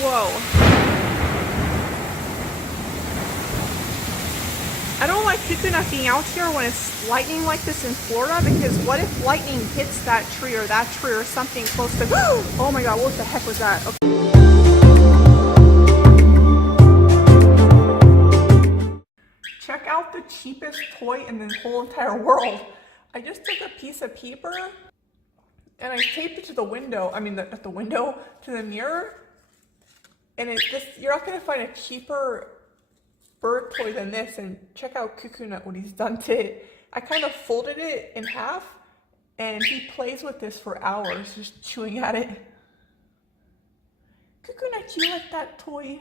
Whoa. I don't like CooCoo'Nut being out here when it's lightning like this in Florida, because what if lightning hits that tree or something close to... Oh my god, what the heck was that? Okay. Check out the cheapest toy in the whole entire world. I just took a piece of paper and I taped it to the window, to the mirror. And you're not gonna find a cheaper bird toy than this. And check out CooCoo'Nut, what he's done to it. I kind of folded it in half and he plays with this for hours, just chewing at it. CooCoo'Nut, do you like that toy?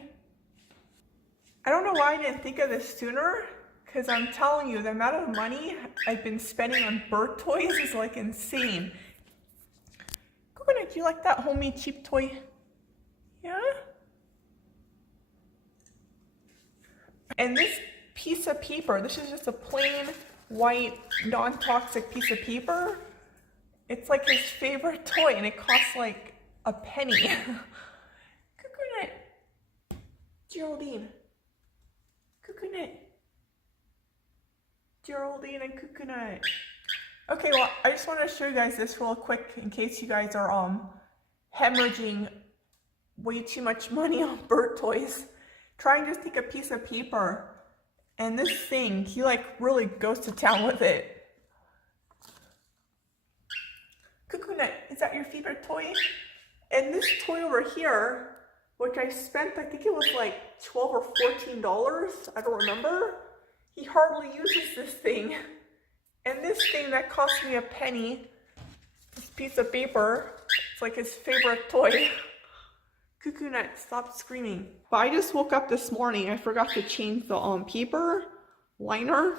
I don't know why I didn't think of this sooner, because I'm telling you, the amount of money I've been spending on bird toys is like insane. CooCoo'Nut, do you like that homemade cheap toy? Yeah? And this piece of paper, this is just a plain white non-toxic piece of paper. It's like his favorite toy and it costs like a penny. CooCoo'Nut, Geraldine. CooCoo'Nut. Geraldine and CooCoo'Nut. Okay, well, I just want to show you guys this real quick in case you guys are hemorrhaging way too much money on bird toys. Try and just take a piece of paper, and this thing, he like really goes to town with it. CooCoo'Nut, is that your favorite toy? And this toy over here, which I spent, I think it was like $12 or $14, I don't remember. He hardly uses this thing. And this thing that cost me a penny, this piece of paper, it's like his favorite toy. CooCoo'Nut, stop screaming. But I just woke up this morning, I forgot to change the paper liner.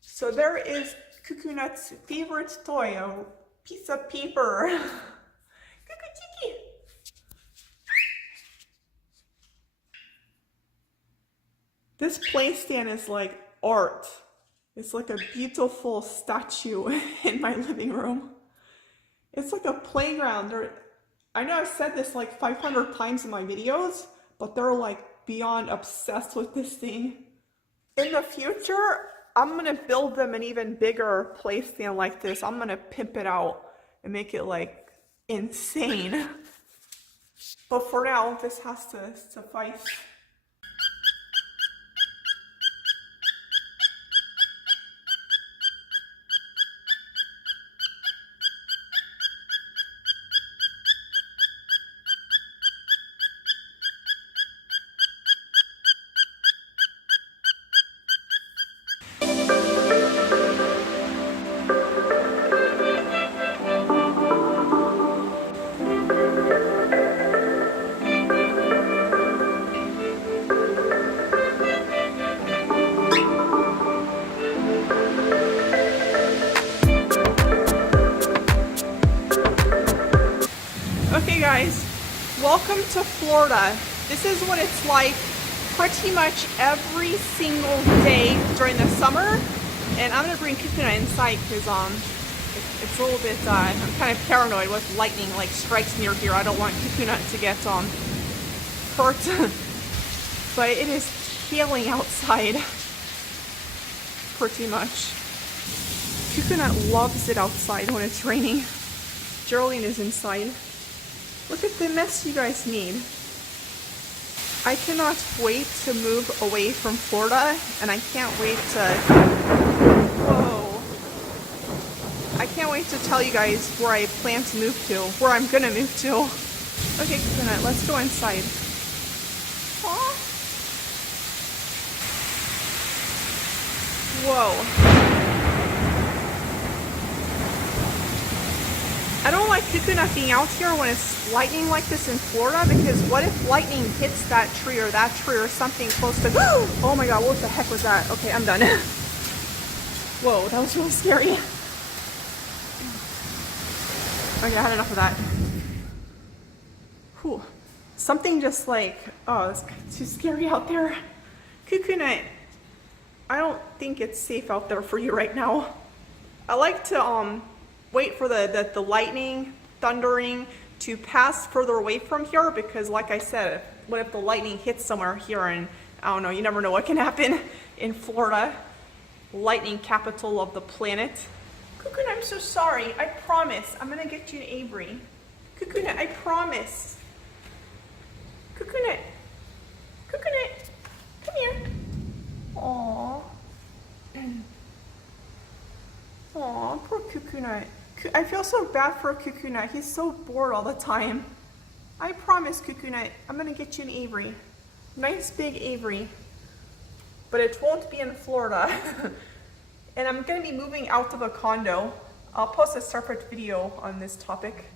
So there is CooCoo'Nut's favorite toy, a piece of paper. Cuckoo-Chiki. This play stand is like art. It's like a beautiful statue in my living room. It's like a playground. I know I've said this like 500 times in my videos, but they're like beyond obsessed with this thing. In the future, I'm gonna build them an even bigger play stand like this. I'm gonna pimp it out and make it like insane. But for now, this has to suffice. Okay guys, welcome to Florida. This is what it's like pretty much every single day during the summer. And I'm gonna bring CooCoo'Nut inside because it's a little bit, I'm kind of paranoid with lightning like strikes near here. I don't want CooCoo'Nut to get hurt. But it is hailing outside pretty much. CooCoo'Nut loves it outside when it's raining. Geraldine is inside. Look at the mess you guys made. I cannot wait to move away from Florida, and I can't wait to... Whoa. I can't wait to tell you guys where I plan to move to, where I'm gonna move to. Okay, CooCoo'Nut, let's go inside. Aww. Whoa. I don't like CooCoo'Nut being out here when it's lightning like this in Florida, because what if lightning hits that tree or something close to... Oh my god, what the heck was that? Okay, I'm done. Whoa, that was really scary. Okay, I had enough of that. Whew. Something just like... Oh, it's too scary out there. CooCoo'Nut, I don't think it's safe out there for you right now. I like to wait for the lightning, thundering to pass further away from here because, like I said, what if the lightning hits somewhere here, and I don't know, you never know what can happen in Florida, lightning capital of the planet. CooCoo'Nut, I'm so sorry. I promise I'm gonna get you an Avery. CooCoo'Nut, I promise. CooCoo'Nut, CooCoo'Nut, come here. Aww. Aw, poor CooCoo'Nut. I feel so bad for CooCoo'Nut. He's so bored all the time. I promise, CooCoo'Nut, I'm gonna get you an Avery. Nice big Avery. But it won't be in Florida. And I'm gonna be moving out of a condo. I'll post a separate video on this topic.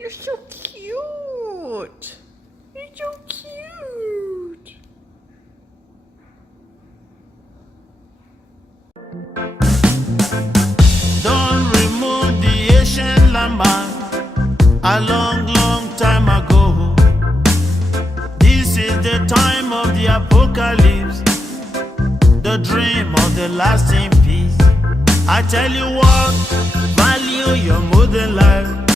You're so cute. You're so cute. Don't remove the Asian landmark a long, long time ago. This is the time of the apocalypse, the dream of the lasting peace. I tell you what, value your modern life.